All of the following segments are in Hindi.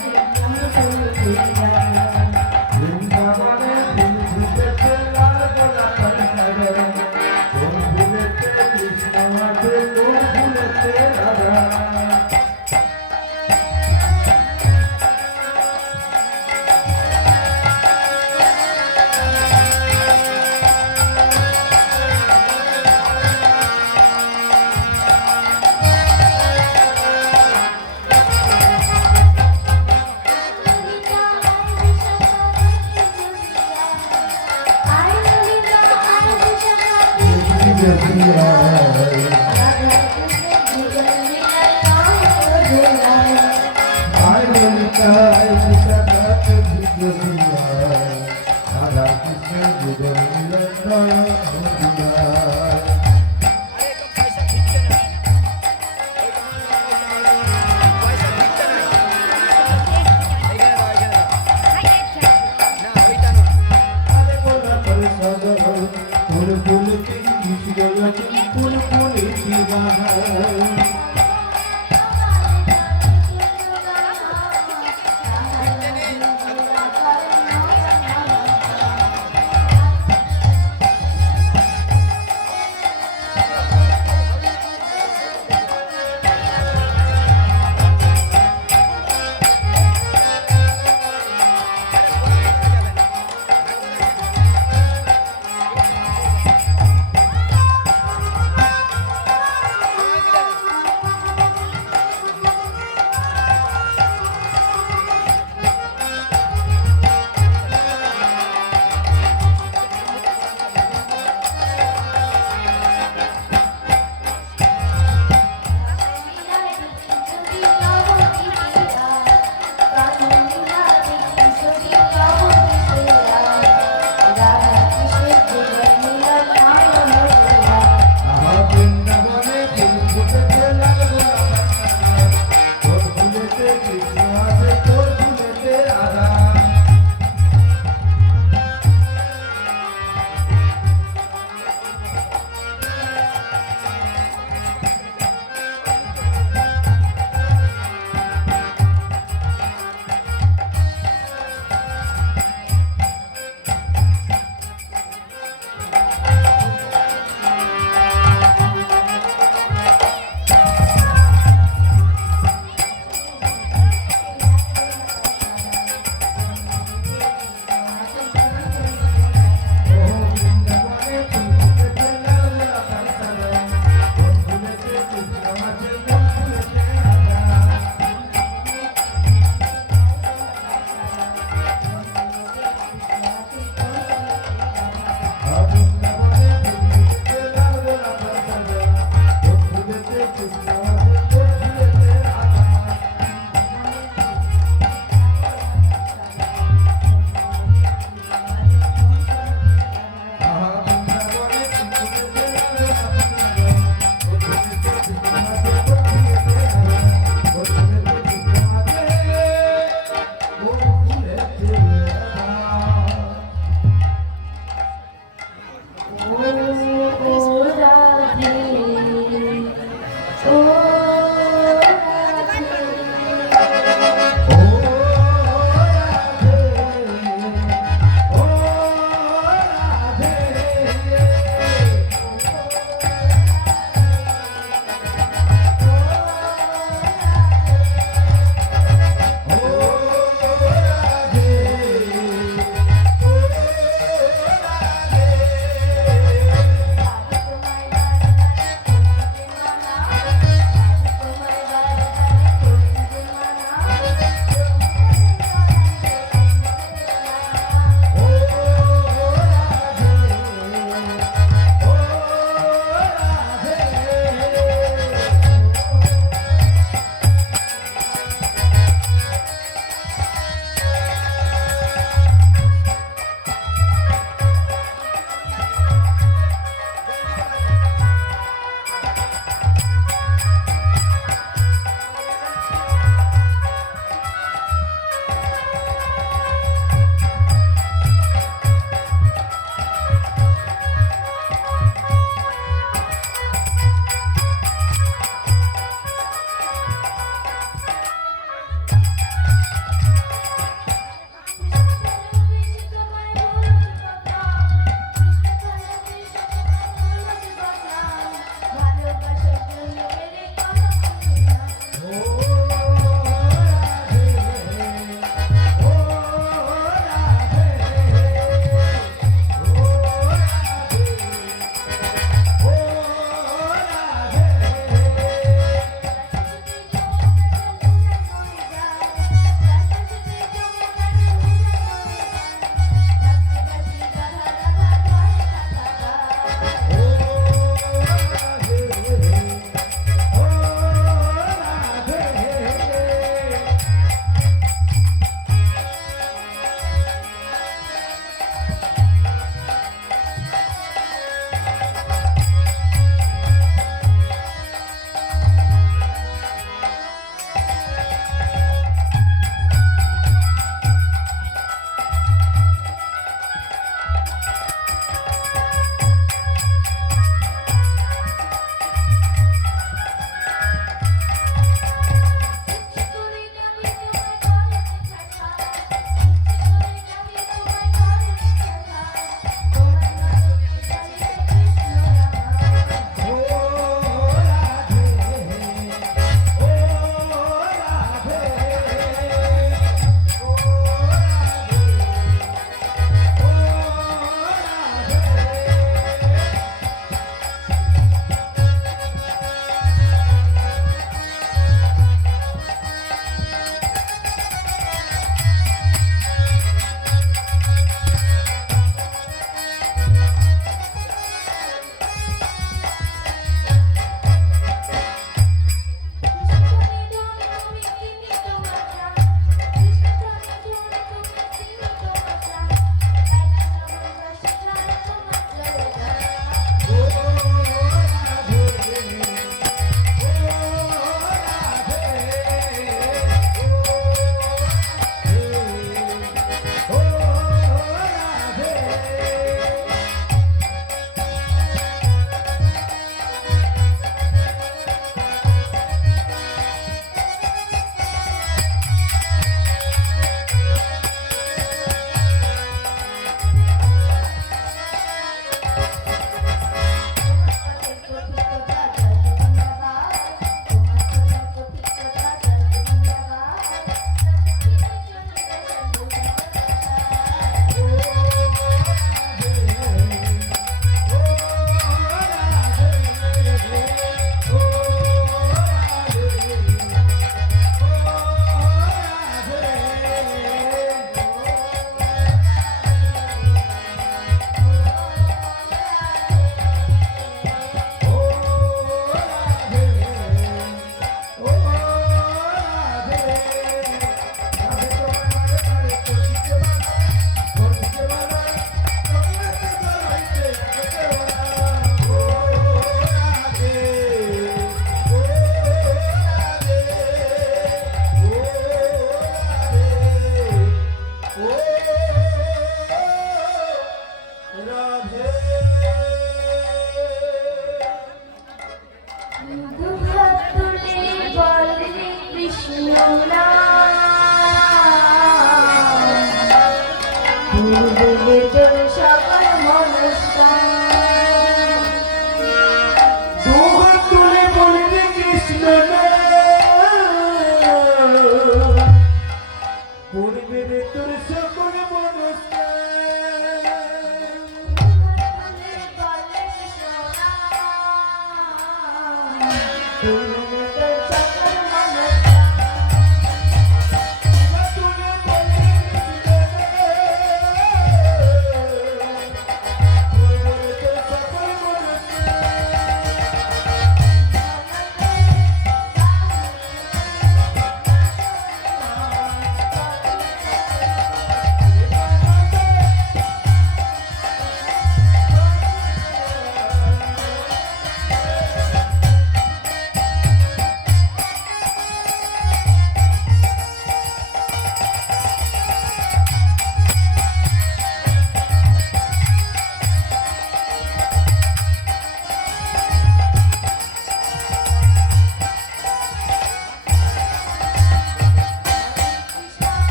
Tidak 个 예, 내 생각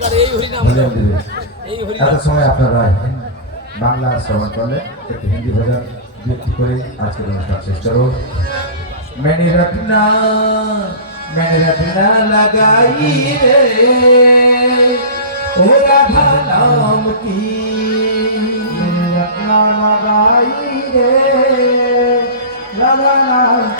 এবার এই হরি নাম এই হরি এত সময় আপনারা বাংলা শ্রবণ করলে একটি হিন্দি ভজন ব্যক্তি করে আজকের অনুষ্ঠান শেষ করো मैंने रखना मैंने रखना लगाई रे ओ राधा नाम की मैंने रखना लगाई रे राधा नाम